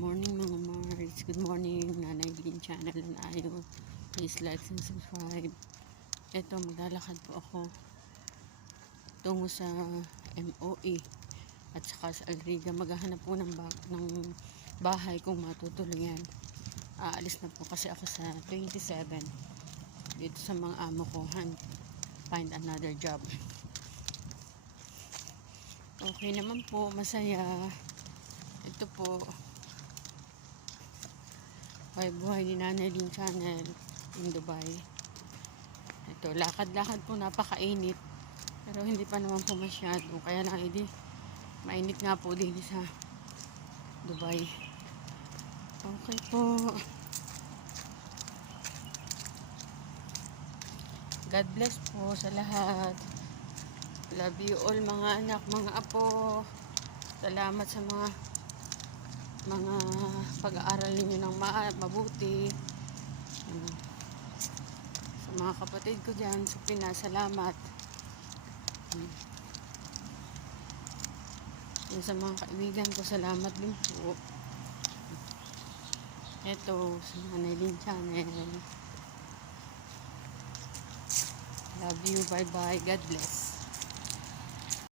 morning mga Mars. Good morning, Nanay Lynn channel and Ayo. Please like and subscribe. Ito, maglalakad po ako tungo sa MOE at saka sa Alriga. Maghahanap po ng bahay kung matutulungan. Aalis na po kasi ako sa 27 dito sa mga amo ko. Find another job. Okay naman po, masaya. Ito po buhay ni Nanay Lynn channel in Dubai. Ito, lakad-lakad po, napakainit pero hindi pa naman po masyado, kaya lang mainit nga po din sa Dubai. Okay po, God bless po sa lahat. Love you all mga anak, mga apo. Salamat sa mga pag-aaral ninyo ng mabuti. Sa mga kapatid ko dyan sa Pinas, salamat. Sa mga kaibigan ko, salamat din po. Ito, sa Nanay Lynn channel. Love you, bye bye, God bless.